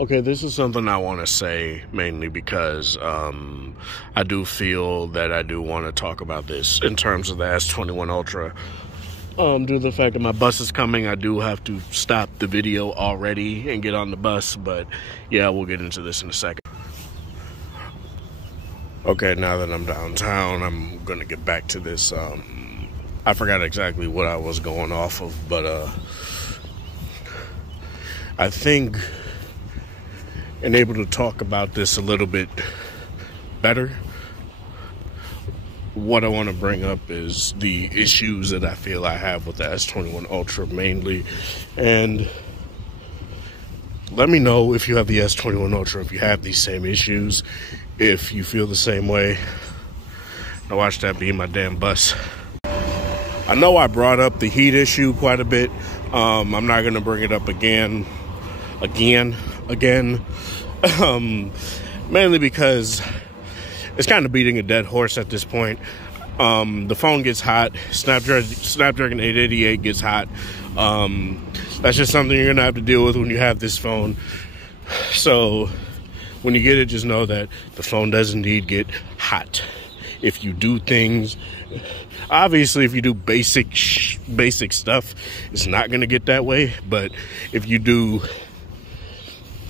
Okay, this is something I want to say mainly because I do feel that I do want to talk about this in terms of the S21 Ultra. Due to the fact that my bus is coming, I do have to stop the video already and get on the bus, but yeah, we'll get into this in a second. Okay, now that I'm downtown, I'm gonna get back to this. I forgot exactly what I was going off of, but I think and able to talk about this a little bit better. What I want to bring up is the issues that I feel I have with the S21 Ultra mainly, and let me know if you have the S21 Ultra, if you have these same issues, if you feel the same way. Now watch that be my damn bus. I know I brought up the heat issue quite a bit. I'm not going to bring it up again. Mainly because it's kind of beating a dead horse at this point. The phone gets hot. Snapdragon 888 gets hot. That's just something you're gonna have to deal with when you have this phone. So when you get it, just know that the phone does indeed get hot. If you do things, obviously if you do basic stuff, it's not gonna get that way. But if you do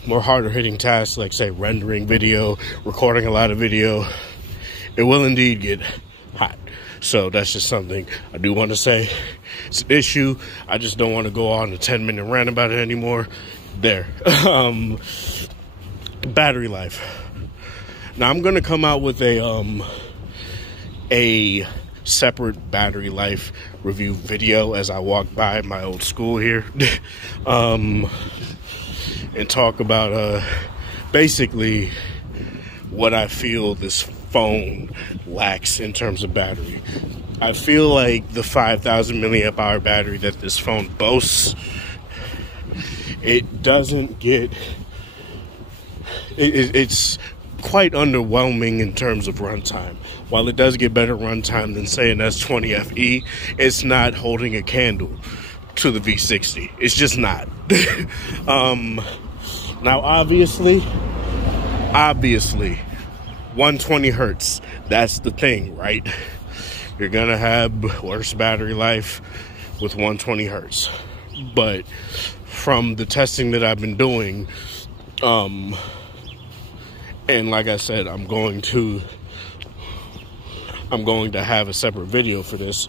more harder hitting tasks, like say rendering video, recording a lot of video, it will indeed get hot. So that's just something I do want to say. It's an issue. I just don't want to go on a 10-minute rant about it anymore. There. Battery life. Now I'm going to come out with a separate battery life review video as I walk by my old school here. And talk about basically what I feel this phone lacks in terms of battery. I feel like the 5,000 milliamp hour battery that this phone boasts, it doesn't get, it's quite underwhelming in terms of runtime. While it does get better runtime than say an S20 FE, it's not holding a candle to the V60. It's just not. Now obviously 120 hertz, that's the thing, right? You're gonna have worse battery life with 120 hertz. But from the testing that I've been doing, and like I said, I'm going to have a separate video for this.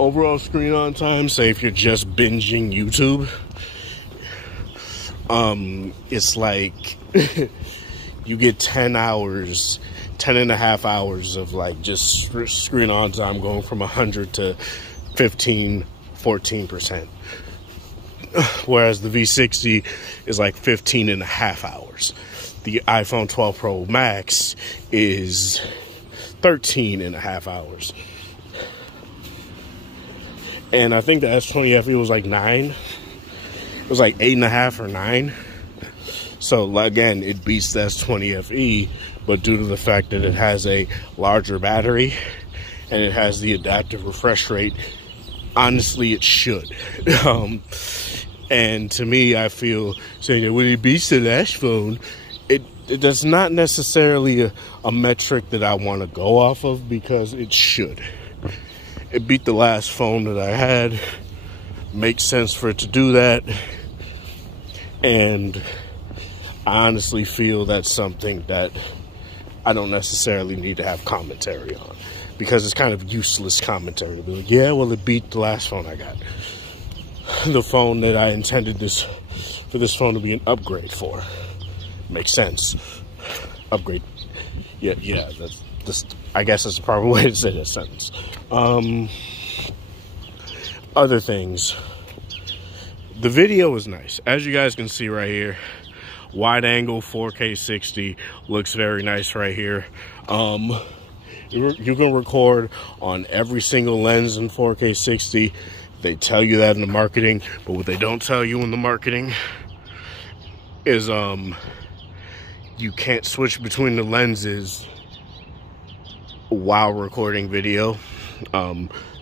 Overall screen on time, say if you're just binging YouTube, it's like you get 10 and a half hours of like just screen on time going from 100 to 14%. Whereas the V60 is like 15 and a half hours. The iPhone 12 Pro Max is 13 and a half hours. And I think the S20 FE was like 9. It was like 8.5 or 9. So again, it beats the S20 FE, but due to the fact that it has a larger battery and it has the adaptive refresh rate, honestly, it should. And to me, I feel saying that when it beats the last phone, that's not necessarily a metric that I want to go off of, because it should. It beat the last phone that I had. Makes sense for it to do that. And I honestly feel that's something that I don't necessarily need to have commentary on, because it's kind of useless commentary to be like, yeah, well, it beat the last phone I got. The phone that I intended for this phone to be an upgrade for. Makes sense. Upgrade. Yeah, that's I guess that's the proper way to say that sentence. Other things. The video is nice. As you guys can see right here, wide angle 4K 60 looks very nice right here. You can record on every single lens in 4K 60. They tell you that in the marketing, but what they don't tell you in the marketing is you can't switch between the lenses while recording video.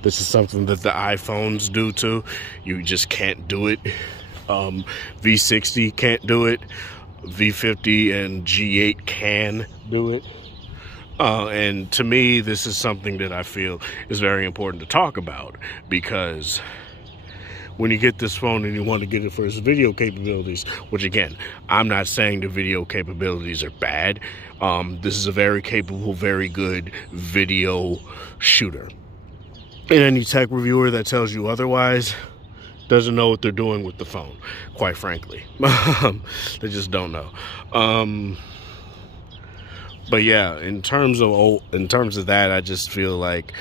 This is something that the iPhones do too. You just can't do it V60 can't do it. V50 and G8 can do it. And to me, this is something that I feel is very important to talk about, because when you get this phone and you want to get it for its video capabilities, which again, I'm not saying the video capabilities are bad. This is a very capable, very good video shooter. And any tech reviewer that tells you otherwise doesn't know what they're doing with the phone, quite frankly. They just don't know. But yeah, in terms of that, I just feel like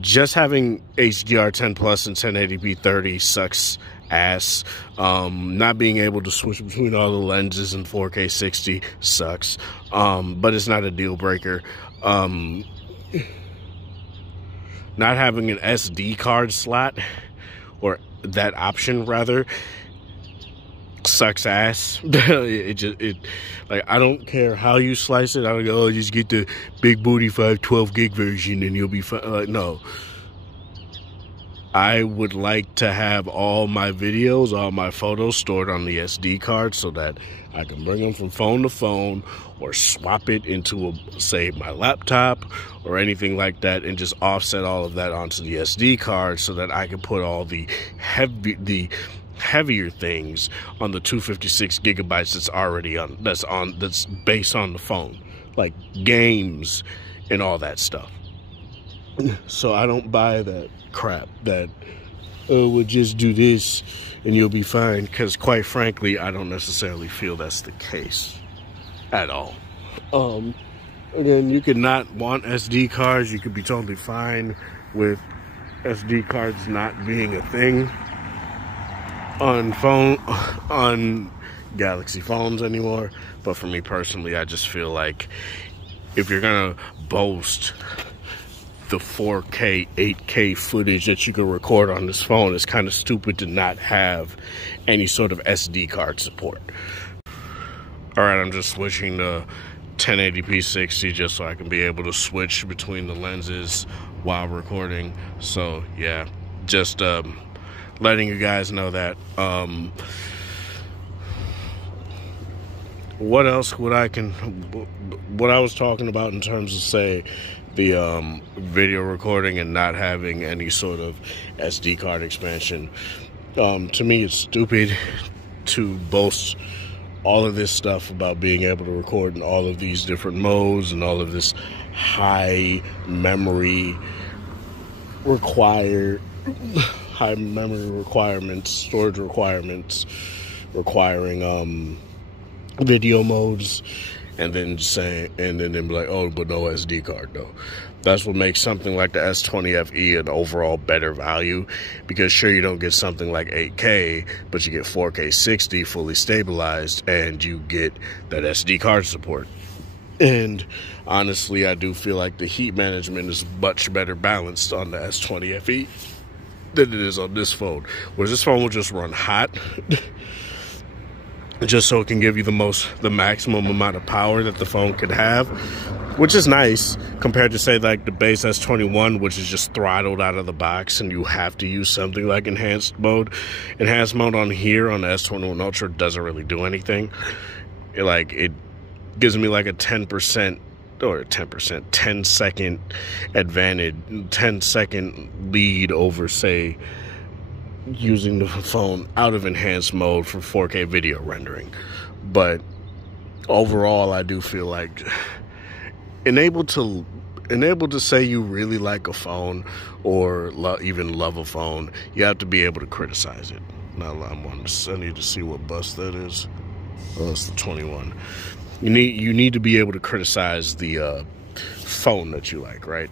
just having HDR10 Plus and 1080p 30 sucks ass. Not being able to switch between all the lenses in 4K 60 sucks. But it's not a deal breaker. Not having an SD card slot, or that option rather, sucks ass. Like, I don't care how you slice it. I don't go, oh, just get the big booty 512 gig version and you'll be fine. No. I would like to have all my videos, all my photos stored on the SD card so that I can bring them from phone to phone, or swap it into, say, my laptop or anything like that, and just offset all of that onto the SD card so that I can put all the heavier things on the 256 gigabytes that's already that's based on the phone, like games and all that stuff. So I don't buy that crap that, oh, we'll just do this and you'll be fine, because quite frankly, I don't necessarily feel that's the case at all. Again, you could not want SD cards. You could be totally fine with SD cards not being a thing on Galaxy phones anymore. But for me personally, I just feel like if you're gonna boast the 4K, 8K footage that you can record on this phone, it's kind of stupid to not have any sort of SD card support. All right, I'm just switching to 1080p 60 just so I can be able to switch between the lenses while recording. So yeah, just letting you guys know that. What else would what I was talking about in terms of, say, the video recording and not having any sort of SD card expansion. To me, it's stupid to boast all of this stuff about being able to record in all of these different modes and all of this high memory requirements, storage requirements, requiring video modes, and then be like, oh, but no SD card though. That's what makes something like the S20 FE an overall better value, because sure, you don't get something like 8K, but you get 4K 60 fully stabilized, and you get that SD card support. And honestly, I do feel like the heat management is much better balanced on the S20 FE than it is on this phone, whereas this phone will just run hot just so it can give you the maximum amount of power that the phone could have, which is nice compared to, say, like the base S21, which is just throttled out of the box and you have to use something like enhanced mode. Enhanced mode on here on the S21 Ultra doesn't really do anything. It gives me like a 10% or 10 second advantage, 10-second lead over, say, using the phone out of enhanced mode for 4K video rendering. But overall, I do feel like enabled to say you really like a phone or even love a phone, you have to be able to criticize it. Now I need to see what bus that is. Oh, it's the 21. You need to be able to criticize the phone that you like, right?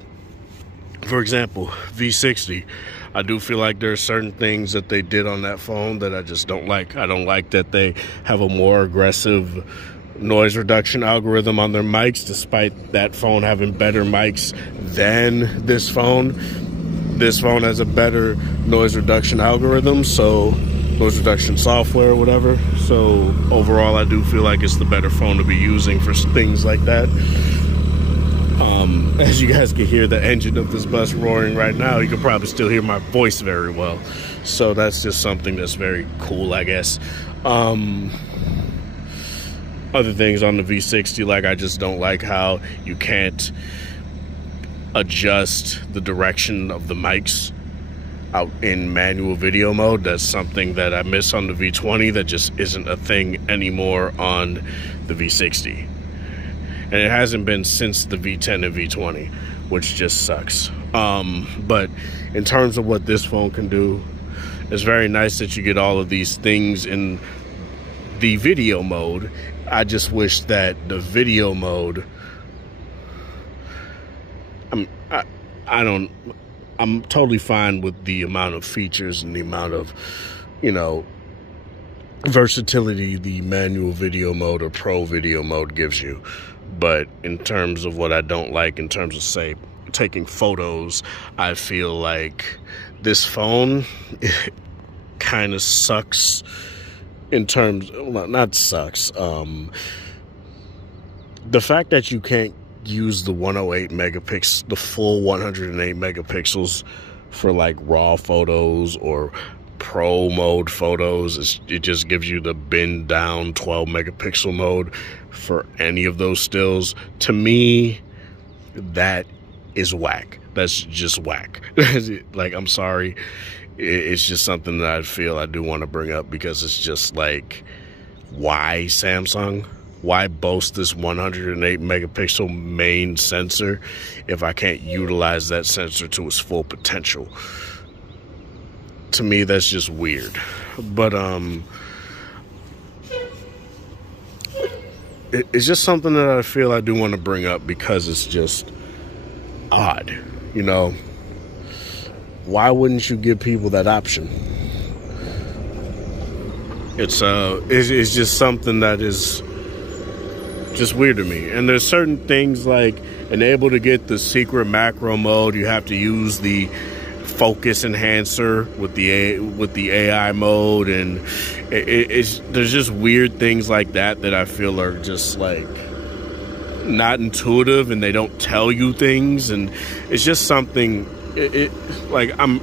For example, V60. I do feel like there are certain things that they did on that phone that I just don't like. I don't like that they have a more aggressive noise reduction algorithm on their mics, despite that phone having better mics than this phone. This phone has a better noise reduction algorithm, so noise reduction software or whatever. So overall, I do feel like it's the better phone to be using for things like that. As you guys can hear the engine of this bus roaring right now, you can probably still hear my voice very well. So that's just something that's very cool, I guess. Other things on the V60, like I just don't like how you can't adjust the direction of the mics out in manual video mode. That's something that I miss on the V20 that just isn't a thing anymore on the V60. And it hasn't been since the V10 and V20, which just sucks. But in terms of what this phone can do, it's very nice that you get all of these things in the video mode. I just wish that the video mode, I'm totally fine with the amount of features and the amount of, versatility the manual video mode or pro video mode gives you. But in terms of what I don't like, in terms of, say, taking photos, I feel like this phone kind of sucks in terms, well, not sucks. The fact that you can't use the 108 megapixels, the full 108 megapixels for like raw photos or pro mode photos, it just gives you the bend down 12 megapixel mode for any of those stills. To me, that is whack. That's just whack. Like, I'm sorry. It's just something that I feel I do want to bring up, because it's just like, why Samsung? Why boast this 108 megapixel main sensor if I can't utilize that sensor to its full potential? To me, that's just weird. But it's just something that I feel I do want to bring up, because it's just odd, Why wouldn't you give people that option? It's just something that is just weird to me. And there's certain things like enable to get the secret macro mode, you have to use the focus enhancer with the AI mode, and there's just weird things like that I feel are just like not intuitive, and they don't tell you things, and it's just something. Like, I'm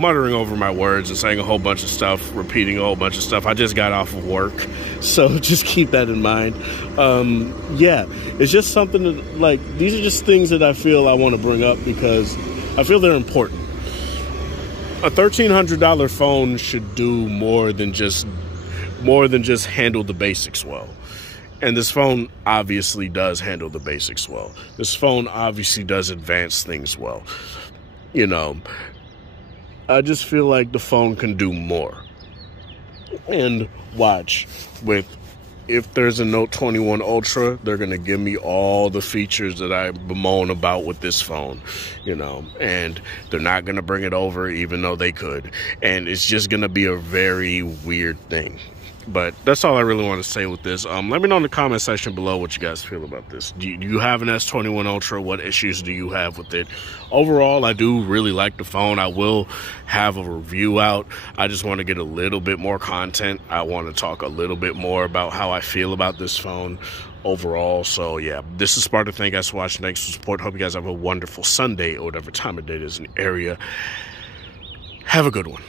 muttering over my words and saying a whole bunch of stuff, repeating a whole bunch of stuff. I just got off of work, so just keep that in mind. Yeah, it's just something that, like, these are just things that I feel I want to bring up because I feel they're important. A $1,300 phone should do more than just handle the basics well. And this phone obviously does handle the basics well. This phone obviously does advance things well. I just feel like the phone can do more. And watch, if there's a Note 21 Ultra, they're going to give me all the features that I bemoan about with this phone, and they're not going to bring it over, even though they could. And it's just going to be a very weird thing. But that's all I really want to say with this. Let me know in the comment section below what you guys feel about this. Do you have an S21 Ultra? What issues do you have with it? Overall, I do really like the phone. I will have a review out. I just want to get a little bit more content. I want to talk a little bit more about how I feel about this phone overall. So yeah, this is Sparta. Thank you guys for watching. Thanks for support. Hope you guys have a wonderful Sunday or whatever time of day it is in the area. Have a good one.